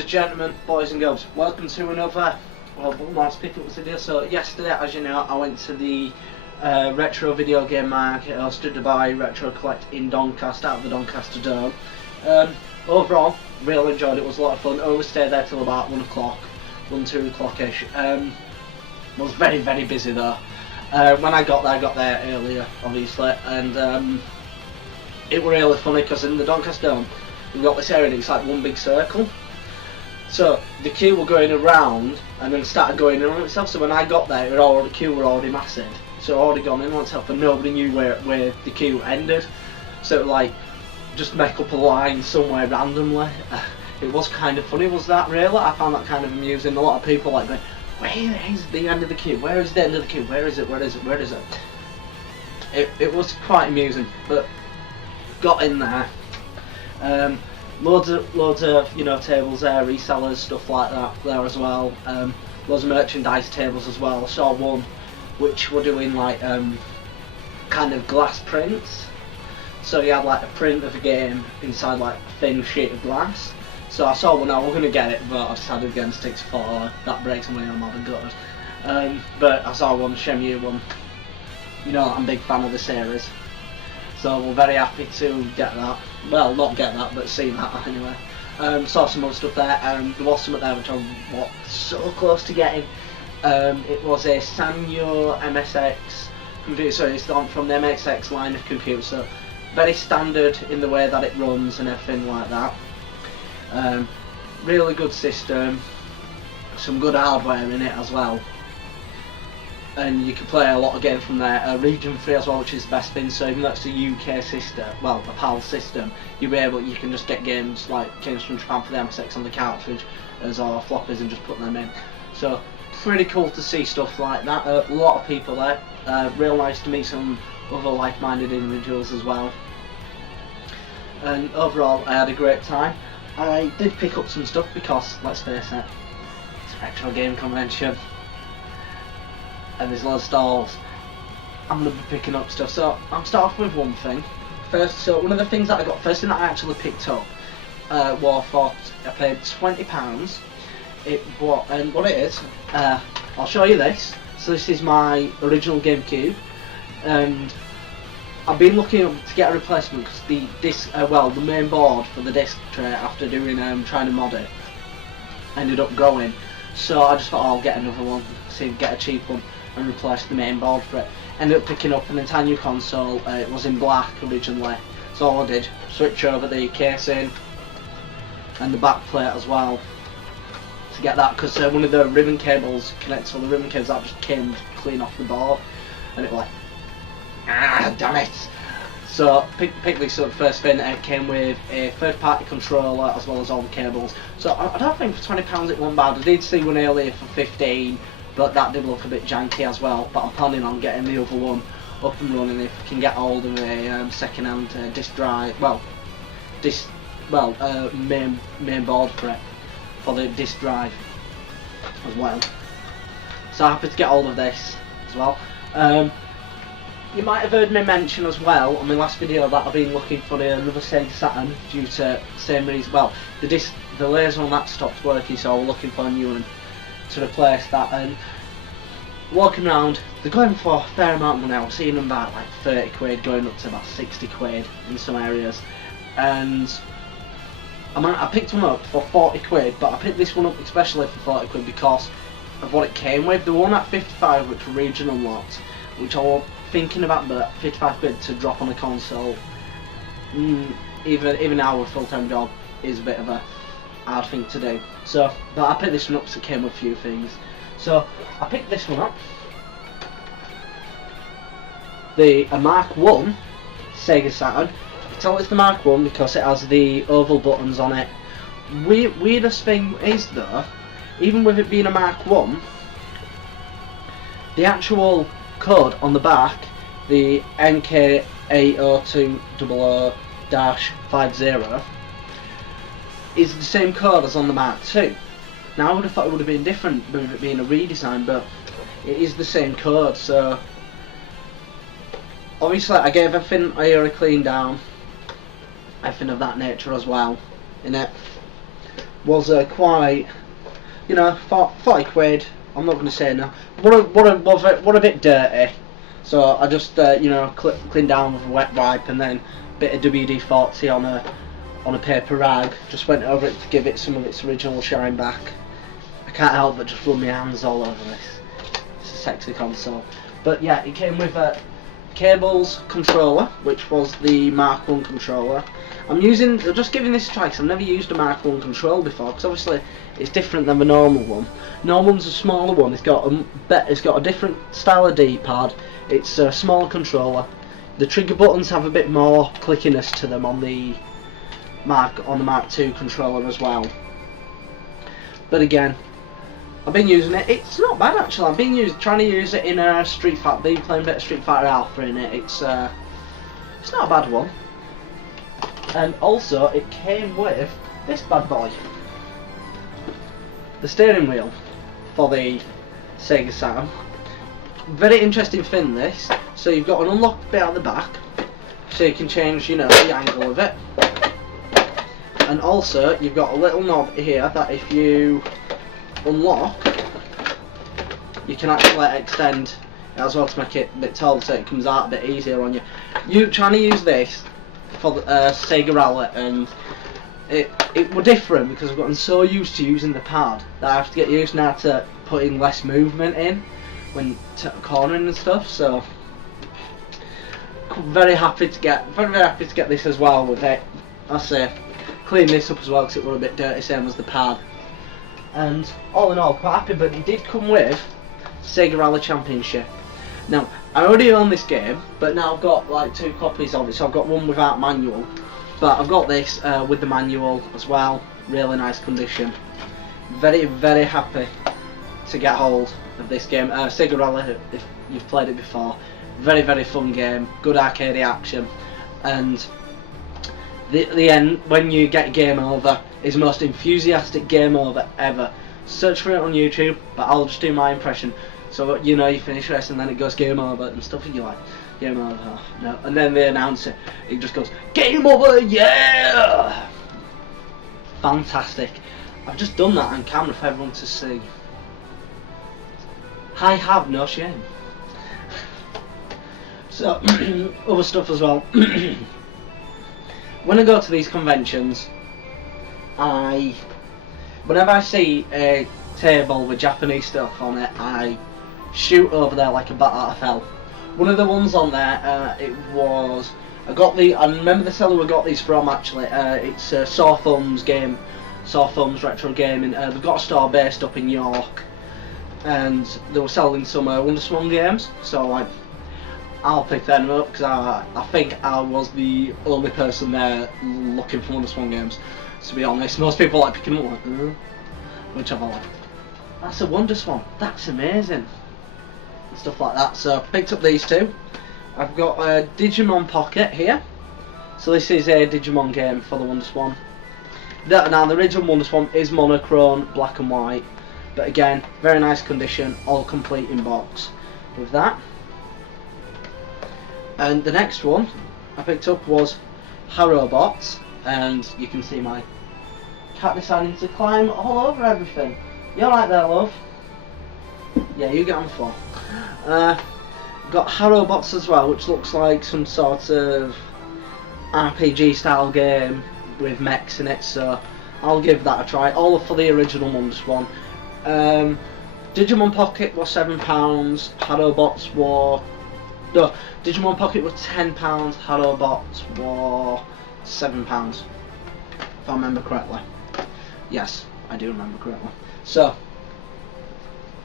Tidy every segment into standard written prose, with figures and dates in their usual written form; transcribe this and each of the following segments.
Ladies and gentlemen, boys and girls, welcome to another, Bulletmarv's Pickup video. So yesterday, as you know, I went to the retro video game market hosted by Retro Collect in Doncaster, out of the Doncaster Dome. Overall, really enjoyed it. It was a lot of fun. I only stayed there till about 1 o'clock, 2 o'clock-ish. Was very busy though. When I got there earlier, obviously, and it was really funny because in the Doncaster Dome, we've got this area and it's like one big circle. So the queue were going around and then started going in on itself. So when I got there, the queue were already massive. So it already gone in on itself and nobody knew where the queue ended. So like, just make up a line somewhere randomly. It was kind of funny, was that really? I found that kind of amusing. A lot of people like going, where is the end of the queue? Where is the end of the queue? Where is it? Where is it? Where is it? It was quite amusing, but got in there. Loads of tables there, resellers, stuff like that there as well. Loads of merchandise tables as well. I saw one which were doing like kind of glass prints. So you had like a print of a game inside like a thin sheet of glass. So I saw one, I was going to get it, but I decided against it. Thought, that breaks me, I'm having good. But I saw one, Shenmue one. You know, I'm a big fan of the series. So we're very happy to get that. Well, not get that, but see that anyway. Saw some other stuff there. There was something there which I was so close to getting. It was a Sanyo MSX computer, so it's gone from the MSX line of computers. So very standard in the way that it runs and everything like that. Really good system. Some good hardware in it as well. And you can play a lot of games from there. Region 3 as well, which is the best thing. So even though it's a UK system, well, a PAL system, you can just get games like games from Japan for the MSX on the cartridge as our floppies and just put them in. So pretty cool to see stuff like that. A lot of people there. Real nice to meet some other like-minded individuals as well. And overall, I had a great time. I did pick up some stuff because, let's face it, it's a retro game convention. And there's a lot of stalls. I'm going to be picking up stuff. So I'll start off with one thing. So one of the things that I got, first thing that I actually picked up was I paid £20. And what it is, I'll show you this. So this is my original Gamecube, and I've been looking to get a replacement because the disc, the main board for the disc tray after doing trying to mod it ended up going. So I just thought I'll get another one, get a cheap one, and replace the main board for it. Ended up picking up an entire new console. It was in black originally, so all I did, switch over the casing and the back plate as well to get that, because one of the ribbon cables connects on the ribbon cables that just came clean off the board, and it was like, damn it. So pick this up first thing. It came with a third-party controller as well as all the cables. So I don't think for £20 it wasn't bad. I did see one earlier for 15, but that did look a bit janky as well. But I'm planning on getting the other one up and running if I can get hold of a second-hand disk drive. Main board for the disk drive as well. So happy to get hold of this as well. You might have heard me mention as well on my last video that I've been looking for another Sega Saturn due to same reason. Well, the laser on that stopped working, so we're looking for a new one to replace that. And walking around, they're going for a fair amount of money. I was seeing them about like 30 quid, going up to about 60 quid in some areas. And I picked one up for 40 quid, but I picked this one up especially for 40 quid because of what it came with. The one at 55, which were region unlocked, which I was thinking about, but 55 quid to drop on a console, even now with a full-time job, is a bit of a hard thing to do. So, but I picked this one up because it came with a few things. So I picked this one up, the Mark 1 Sega Saturn. I can tell it's the Mark 1 because it has the oval buttons on it. Weirdest thing is though, even with it being a Mark 1, the actual code on the back, the NK80200-50, is the same code as on the Mark II. Now I would have thought it would have been different with it being a redesign, but it is the same code. So obviously I gave everything a clean down, everything of that nature as well in it. was quite, you know, 40 quid. I'm not going to say no. What a bit dirty. So I just you know, cleaned down with a wet wipe and then a bit of WD-40 on a paper rag. Just went over it to give it some of its original shine back. I can't help but just run my hands all over this. It's a sexy console. But yeah, it came with a cables controller, which was the Mark 1 controller. I'm just giving this a try because I've never used a Mark 1 controller before, because obviously it's different than the normal one. Normal one's a smaller one. It's got a different style of D-pad. It's a smaller controller. The trigger buttons have a bit more clickiness to them on the Mark 2 controller as well. But again, I've been using it. It's not bad actually. I've been trying to use it in Street Fighter. Been playing a bit of Street Fighter Alpha in it. It's not a bad one. And also, it came with this bad boy, the steering wheel for the Sega Saturn. Very interesting thing this. So you've got an unlock bit at the back, so you can change, you know, the angle of it. And also, you've got a little knob here that if you unlock, you can actually extend it as well to make it a bit taller, so it comes out a bit easier on you. You trying to use this for the Sega Rally, and it were different because I've gotten so used to using the pad that I have to get used now to putting less movement in when cornering and stuff. So very happy to get this as well with it. I say clean this up as well because it were a bit dirty, same as the pad. And all in all, quite happy. But it did come with Sega Rally Championship. Now, I already own this game, but now I've got like 2 copies of it. So I've got one without manual, but I've got this with the manual as well. Really nice condition. Very, very happy to get hold of this game. Sega Rally, if you've played it before, very, very fun game. Good arcade action, and the end when you get game over is the most enthusiastic game over ever. Search for it on YouTube, but I'll just do my impression. So you know, you finish racing and then it goes game over and stuff, and you're like, game over, oh, no. And then they announce it, it just goes, game over, yeah! Fantastic. I've just done that on camera for everyone to see. I have no shame. So, other stuff as well. When I go to these conventions, whenever I see a table with Japanese stuff on it, I shoot over there like a bat out of hell. One of the ones on there, I remember the seller we got these from actually. It's Saw Thumbs Retro Gaming. They've got a store based up in York, and they were selling some Wonderswan games. So like, I'll pick them up because I think I was the only person there looking for Wonderswan games. To be honest, most people like picking them up like, which I've like, that's a Wonderswan, that's amazing, and stuff like that. So I picked up these 2. I've got a Digimon Pocket here. So this is a Digimon game for the Wonderswan. Now the original Wonderswan is monochrome, black and white, but again, very nice condition, all complete in box with that. And the next one I picked up was Harobots, and you can see my cat deciding to climb all over everything. You alright there, love? Yeah, you get on the floor. Got Harobots as well, which looks like some sort of RPG style game with mechs in it, so I'll give that a try. All for the original Wonderswan. Digimon Pocket was £7, Harobots were... No, Digimon Pocket was £10, Harobots were £7, if I remember correctly. Yes, I do remember correctly. So,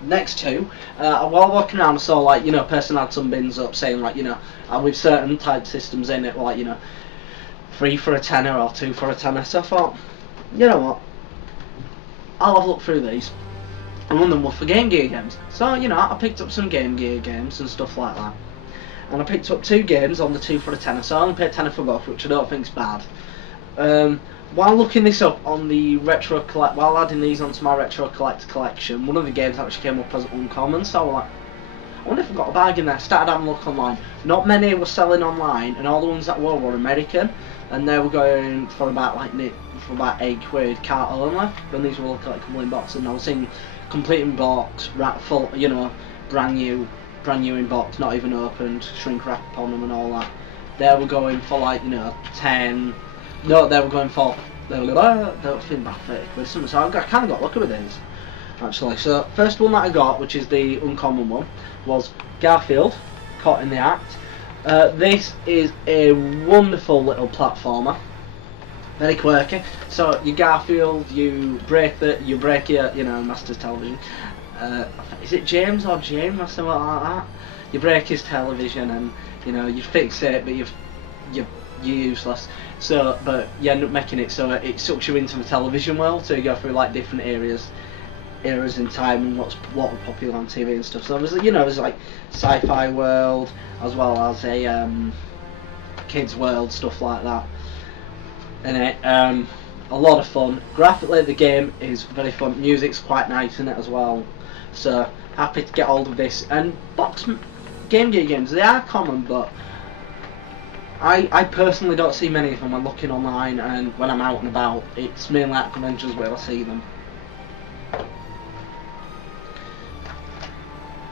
next 2, while walking around I saw, like, you know, a person had some bins up saying, like, you know, with certain type systems in it, like, you know, 3 for a tenner or 2 for a tenner. So I thought, you know what, I'll have a look through these. And one of them was for Game Gear games. So, you know, I picked up some Game Gear games and stuff like that. And I picked up 2 games on the 2 for a tenner, so I only paid a tenner for both, which I don't think's bad. While looking this up on the while adding these onto my Retro Collect collection, one of the games actually came up as uncommon, so I wonder if I've got a bargain there. Started having a look online. Not many were selling online, and all the ones that were American, and they were going for about £8 cart only. And these were looking like complete box, and I was seeing complete in box, full, you know, brand new in box, not even opened, shrink wrap on them and all that. They were going for like, you know, 10. No, they were going for. They were feeling about 30 quid something. So I kind of got lucky with these, actually. So first one that I got, which is the uncommon one, was Garfield Caught in the Act. This is a wonderful little platformer, very quirky. So you Garfield, you break your, you know, master's television. Is it James or James or something like that? You break his television and, you know, you fix it, but you're useless. So, but you end up making it so it sucks you into the television world. So you go through like different eras in time and what were popular on TV and stuff. So there's, you know, there's like sci-fi world as well as a kids world, stuff like that. And a lot of fun. Graphically, the game is very fun. Music's quite nice in it as well. So happy to get hold of this. And Game Gear games, they are common, but I personally don't see many of them when looking online and when I'm out and about. It's mainly at conventions where I see them.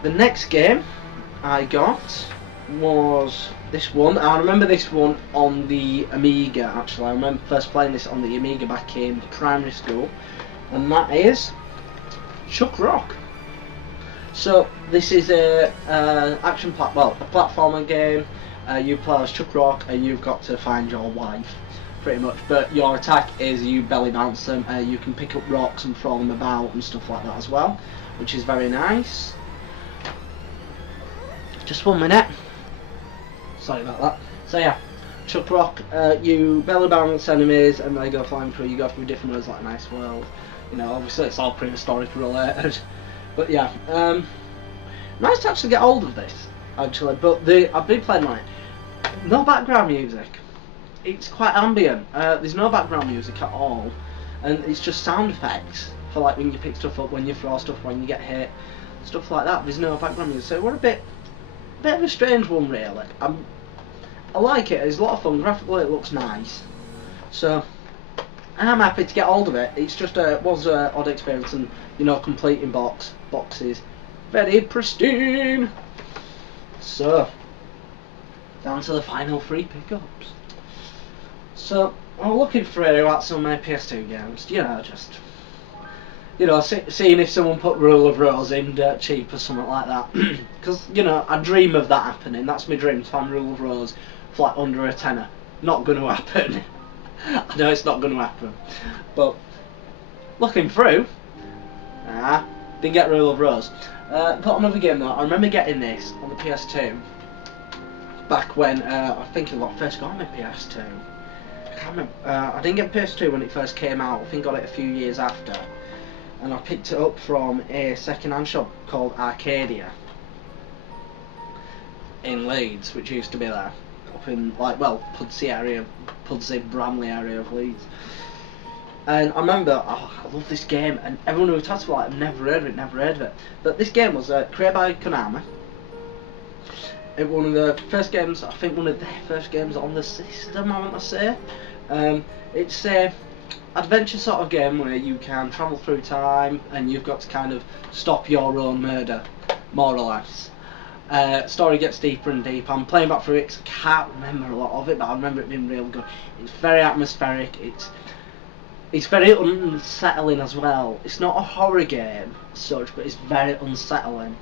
The next game I got was this one. I remember this one on the Amiga, actually. I remember first playing this on the Amiga back in primary school, and that is Chuck Rock. So this is a platformer game. You play as Chuck Rock and you've got to find your wife, pretty much. But your attack is you belly bounce them. You can pick up rocks and throw them about and stuff like that as well, which is very nice. Just 1 minute. Sorry about that. So yeah, Chuck Rock. You belly bounce enemies and they go flying through. You go through different worlds like a nice world. You know, obviously it's all prehistoric related. But yeah, nice to actually get hold of this, actually. But I've been playing on it. No background music. It's quite ambient. There's no background music at all, and it's just sound effects for like when you pick stuff up, when you throw stuff, when you get hit, stuff like that. There's no background music, so we're a bit of a strange one, really. I like it. It's a lot of fun. Graphically, it looks nice. So I'm happy to get hold of it. It's just was an odd experience, and you know, complete in boxes, very pristine. So down to the final 3 pickups. So I'm looking through at some of my PS2 games. You know, just seeing if someone put Rule of Rose in dirt cheap or something like that. Because you know, I dream of that happening. That's my dream, to find Rule of Rose for like under a tenner. Not going to happen. I know it's not going to happen, but looking through, didn't get Rule of Rose. Put another game though. I remember getting this on the PS2 back when I think I first got my PS2. I can't remember. I didn't get PS2 when it first came out. I think I got it a few years after, and I picked it up from a second-hand shop called Arcadia in Leeds, which used to be there. Up in Pudsey, Bramley area of Leeds. And I remember, I love this game, and everyone who talks about it, I've never heard of it. But this game was created by Konami. It one of the first games, I think one of their first games on the system, I want to say. It's a adventure sort of game where you can travel through time, and you've got to kind of stop your own murder, more or less. Story gets deeper and deeper. I'm playing back through it 'cause I can't remember a lot of it, but I remember it being real good. It's very atmospheric. It's very unsettling as well. It's not a horror game as such, but it's very unsettling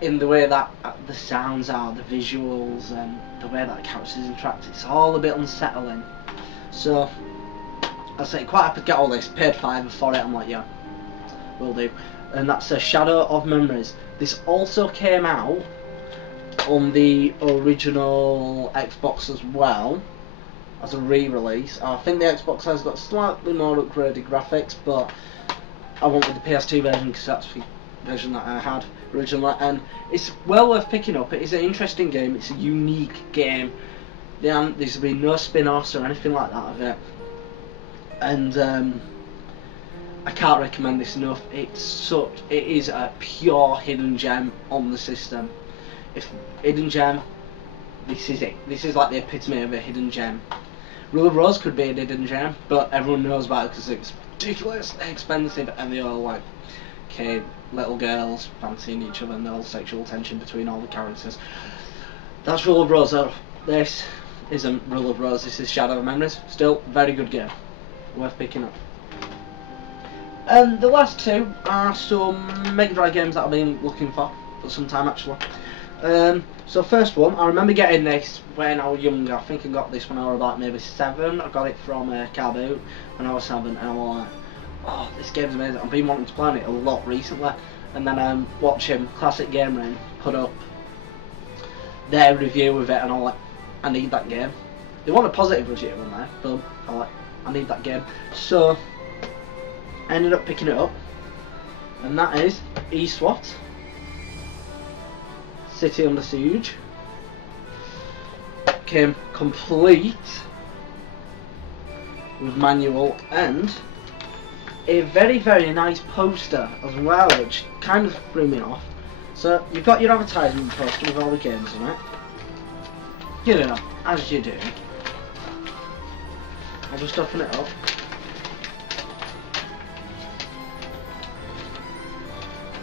in the way that the sounds are, the visuals, and the way that the characters interact. It's all a bit unsettling. So I say quite happy to get all this. Paid £5 for it. I'm like, yeah, will do. And that's a Shadow of Memories. This also came out on the original Xbox as well as a re-release. I think the Xbox has got slightly more upgraded graphics, but I went with the PS2 version because that's the version that I had originally, and it's well worth picking up. It is an interesting game. It's a unique game. There's been no spin-offs or anything like that of it, and I can't recommend this enough. It is a pure hidden gem on the system. If hidden gem, this is it. This is like the epitome of a hidden gem. Rule of Rose could be a hidden gem, but everyone knows about it because it's ridiculously expensive, and they all like, okay, little girls fancying each other and the whole sexual tension between all the characters. That's Rule of Rose. This isn't Rule of Rose, this is Shadow of Memories. Still, very good game. Worth picking up. And the last two are some Mega Drive games that I've been looking for some time actually. So first one, I remember getting this when I was younger. I think I got this when I was about maybe 7. I got it from Car Boot when I was 7, and I was like, oh, this game's amazing. I've been wanting to play it a lot recently. And then I'm watching Classic Game Rain put up their review of it, and I'm like, I need that game. They want a positive review on there, but I'm like, I need that game. So I ended up picking it up, and that is eSWAT City Under Siege. Came complete with manual and a very, very nice poster as well, which kind of threw me off. So you've got your advertisement poster with all the games on it. You know, as you do. I'll just open it up.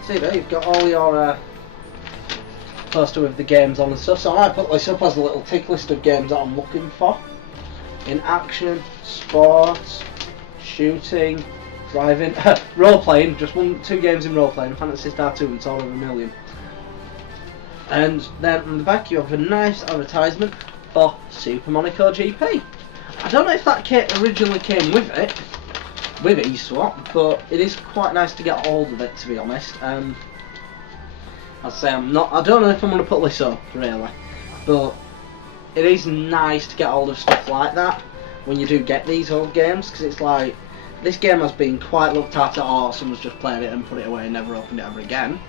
See there, you've got all your poster with the games on and stuff. So I put this up as a little tick list of games that I'm looking for. In action, sports, shooting, driving, role playing, just 2 games in role playing, Phantasy Star 2 and Total of a Million. And then on the back you have a nice advertisement for Super Monaco GP. I don't know if that kit originally came with it, with eSWAT, but it is quite nice to get hold of it, to be honest. I'd say I don't know if I'm going to put this up, really, but it is nice to get hold of stuff like that when you do get these old games, because it's like, this game has been quite looked at, or someone's just played it and put it away and never opened it ever again,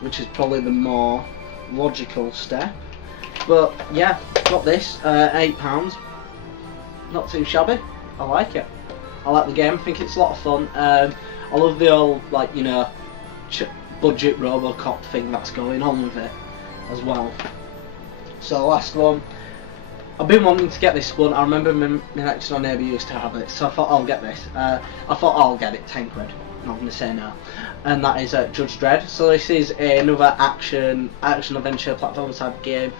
which is probably the more logical step. But yeah, got this, £8, not too shabby. I like it. I like the game. I think it's a lot of fun. I love the old, like, you know, budget Robocop thing that's going on with it as well. So last one, I've been wanting to get this one. I remember my next door neighbour used to have it, so I thought I'll get this. I thought I'll get it, 10 quid. Not going to say no. And that is Judge Dredd. So this is another action adventure platform type game.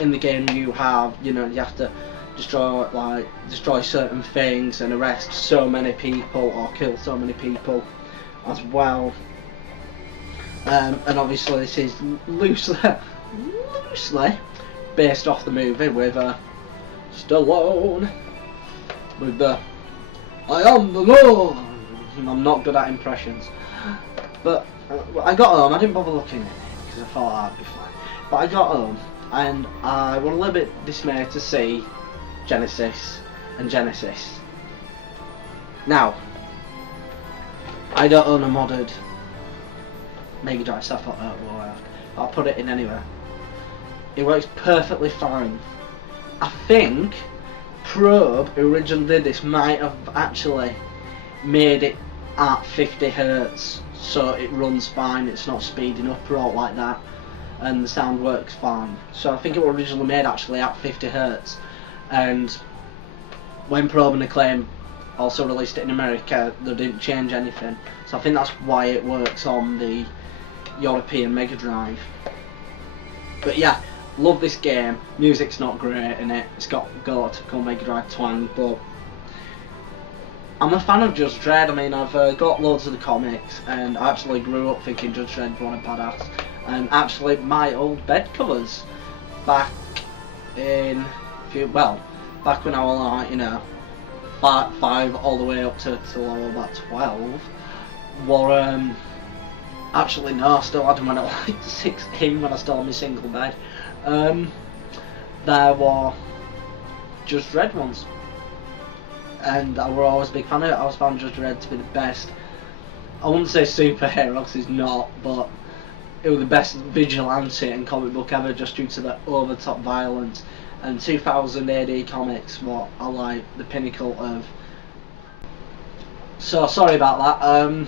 In the game you have, you know, you have to destroy certain things and arrest so many people or kill so many people as well. And obviously this is loosely based off the movie with Stallone with the I am the law. I'm not good at impressions, but I got home. I didn't bother looking at it because I thought that'd be fine. But I got home and I was a little bit dismayed to see Genesis and Genesis. Now, I don't own a modded Mega Drive, so I thought, oh well, I'll put it in anyway. It works perfectly fine. I think Probe, who originally did this, might have actually made it at 50 Hz so it runs fine, it's not speeding up or all like that, and the sound works fine. So I think it was originally made actually at 50 Hz, and when Probe and Acclaim also released it in America, they didn't change anything. So I think that's why it works on the European Mega Drive. But yeah, love this game. Music's not great in it. It's got typical Mega Drive twang, but I'm a fan of Judge Dredd. I mean, I've got loads of the comics, and I actually grew up thinking Judge Dredd was a badass. And actually, my old bed covers back in, back when I was like, you know, 5 all the way up to till I was about 12, were actually no, I still had them when I was like 16, when I still had my single bed. There were Judge Dredd ones, and I were always a big fan of it. I was found Judge Dredd to be the best, I wouldn't say superhero because he's not, but it was the best vigilante in comic book ever, just due to the over top violence. And 2000 AD comics, what I like, the pinnacle of. So sorry about that.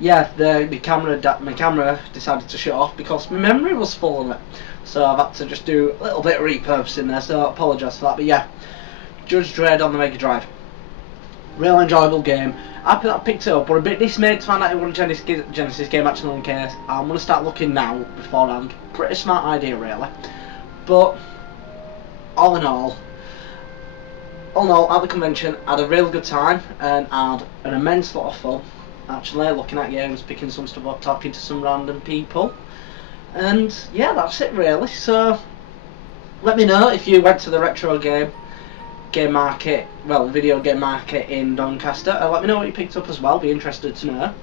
yeah, my camera decided to shut off because my memory was full of it. So I've had to just do a little bit of repurposing there, so I apologise for that. But yeah, Judge Dredd on the Mega Drive. Real enjoyable game. I picked it up, but a bit dismayed to find out it was a Genesis game actually in case. I'm going to start looking now beforehand. Pretty smart idea really. But all in all, at the convention, I had a really good time and had an immense lot of fun. Actually, looking at games, picking some stuff up, talking to some random people. And yeah, that's it really. So let me know if you went to the retro game market, well, video game market in Doncaster. Let me know what you picked up as well, be interested to know.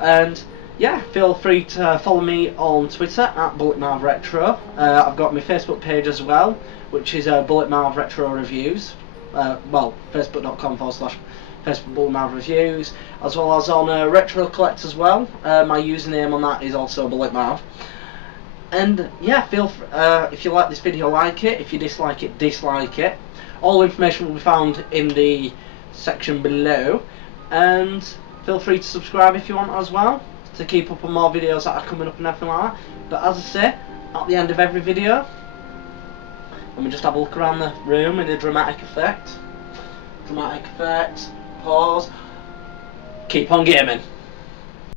And yeah, feel free to follow me on Twitter at Bulletmarv Retro. I've got my Facebook page as well, which is Bulletmarv Retro Reviews. Well, facebook.com/Facebook Bulletmarv Reviews, as well as on Retro Collect as well. My username on that is also Bulletmarv. And yeah, if you like this video, like it. If you dislike it, dislike it. All information will be found in the section below, and feel free to subscribe if you want as well, to keep up on more videos that are coming up and everything like that. But as I say, at the end of every video, let me just have a look around the room with a dramatic effect. Pause. Keep on gaming.